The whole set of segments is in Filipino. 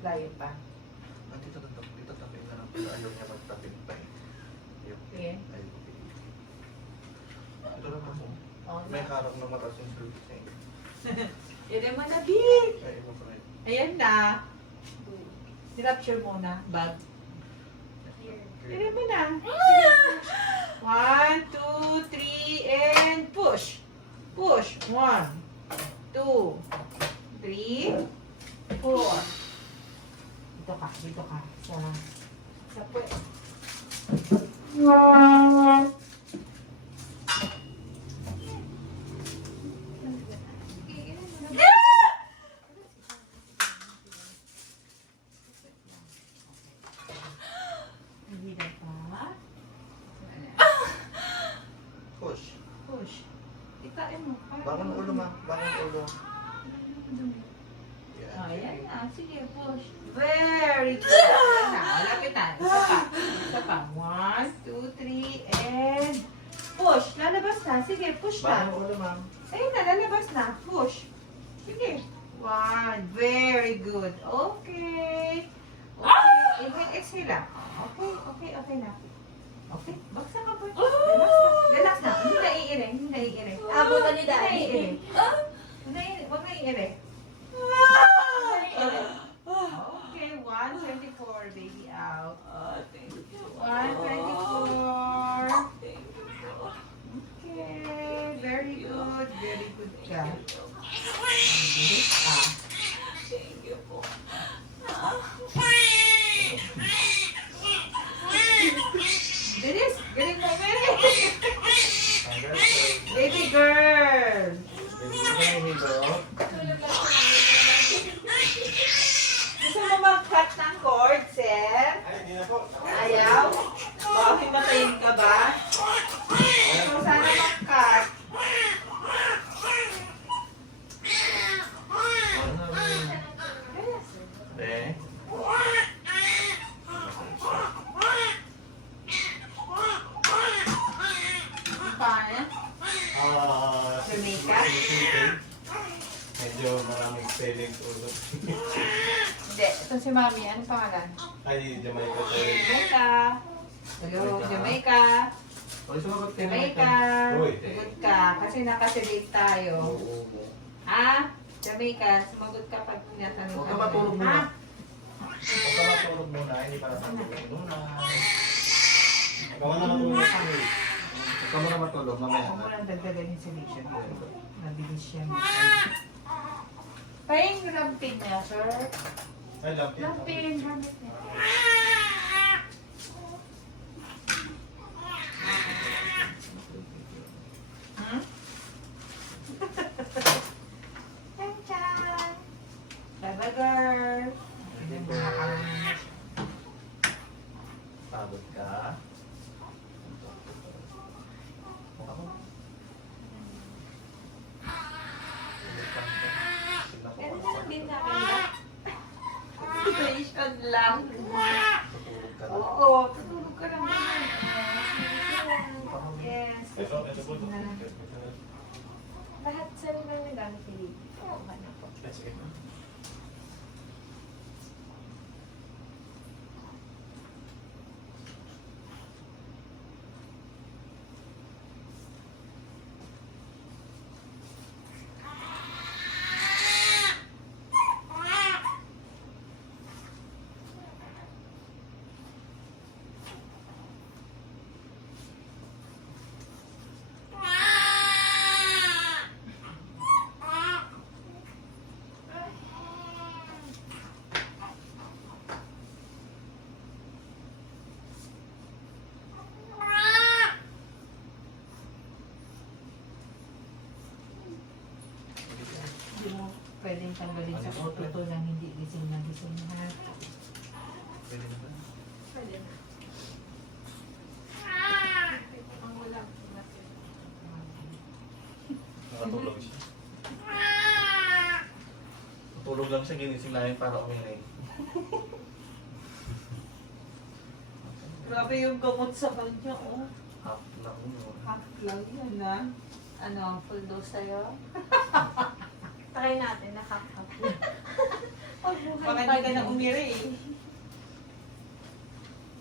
Layo pa. Dito tapin na lang. Pero ayaw niya magtapin pa eh. Sige. Ayaw ko. Ito lang ako. Oh, May harap na mataas yung service niya. Yan mo na, big! Ay, iba pa rin. Ayan na. Sinapture muna. Bag. Yan mo na. 1, 2, 3, and push. Push. 1, 2, 3, 4. Dito ka. Sa puwet. Push. Push. Itain mo. Bangon ulo ma. Bangon ulo. Ayan na. Sige, push. Very good. Ayan na. Malapit na. Isa pa. 1, 2, 3, and push. Lalabas na. Sige, push na. Bangon ulo ma. Ayun na, lalabas na. Push. Sige. 1. Very good. Okay. Okay. Inhale, exhale lang. Okay na. Okay. Baksa ka po. Relax na. Hindi na iiring. Abutan ni Daddy. Huwag na iiring. Okay, 124, baby out. Thank you. 124. Thank you. Okay, very good ka. Bilis ka. Thank you po. Bilis, galing mo, Mary. Hanggang Baby girl. Gusto mo mag-cut ng cord, sir? Ay, hindi na po. Ayaw? Baka himatayin ka ba? So, sana mag-cut. Eh? Paano? Jamaica? Medyo maraming spelling ulo. Hindi, ito si Mami. Anong pangalan? Ay, Jamaica tayo. Jamaica. Hello, Jamaica. Oy, sumagot ka na. Jamaica. Uy. Sumagot ka. Kasi nakasedate tayo. Oo. Ha? Jamaica, sumagot ka pag tinatanong Huwag ka matulog muna. Ha? Huwag ka matulog muna. Hindi para matulog muna. Huwag ka muna matulog. Huwag ka muna matulog. Mamaya Huwag mo na. lang dagdagan yung solution. Mabilis siya. Pahing rampin niya, sir. Ay, lampin. Rampin, rampin niya. Hmm? Chan-chan! Baba girl! Pagod ka. Ako. Pero lang din sa akin ba? Situation lang. Tutulog ka na. Oo, tutulog ka lang naman. Yes. Ito po. Lahat sa mga nagamit ni Lily. Oo, na po. Sige. Hindi mo pwedeng tanggalin sa kuto lang hindi gising na gising ha. Pwede na ba? Pwede na. Ang wala. Nakatulog siya. Tulog lang siya, ginising namin para umiling. Grabe yung gamot sa kanya, oh. Half na ulo. Half lang yan, ha? Ano, full dose sa'yo? Try natin, nakakap. Baka baka hindi ka na umiri eh.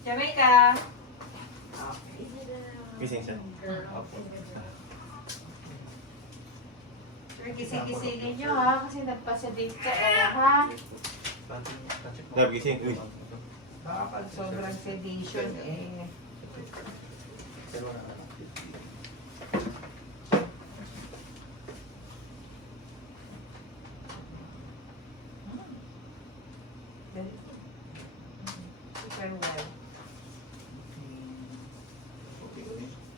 Jamaica. Okay. Gising siya. Sure, kising-kisingin nyo ha, kasi nagpasadate ka ha. Dab, gising. Uy. Baka pag sobrang sedation eh. Super well.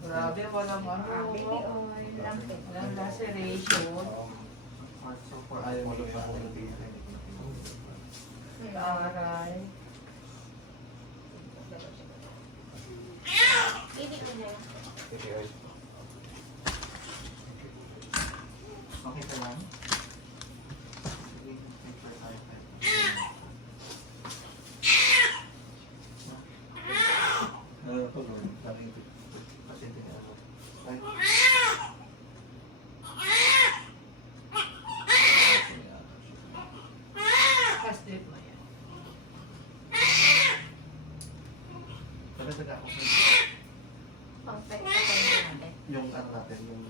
Grabe, walang Baby oil lang. walang laceration. Ayaw mo lang ako ng Aray. Ini ko na. Okay ka lang? Fast drip mo yan. Pang-pet ko natin. Yung ano natin, yung